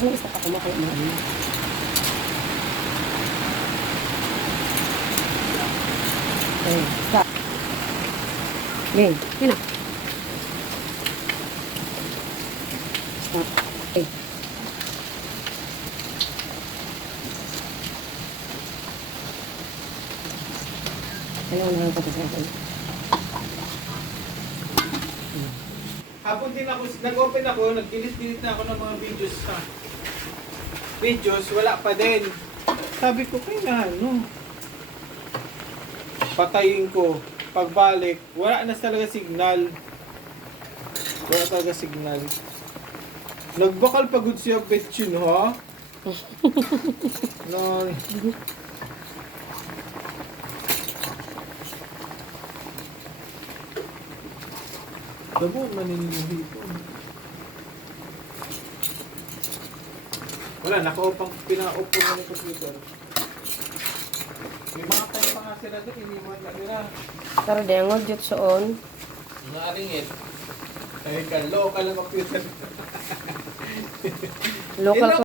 Ano isa pa kumakain mo? Okay, stop. Okay, yun na. Stop. Okay. Kailangan na lang ito sa akin. Hapon din ako, nag-open ako, nag-delete na ako ng mga videos, wala pa din. Sabi ko, kaya ano? Patayin ko. Pagbalik, wala na talaga signal. Wala talaga signal. Nagbakal pagod siya betchin, ha? No. Dabo, maninimuhi ko. Wala, naka-upang, pinaka-upo na ng computer. May mga tayo pa nga sila doon, iniwan na nila. Pero di ang audio soon. Mga alingit. Sabi ka, local ang computer. Local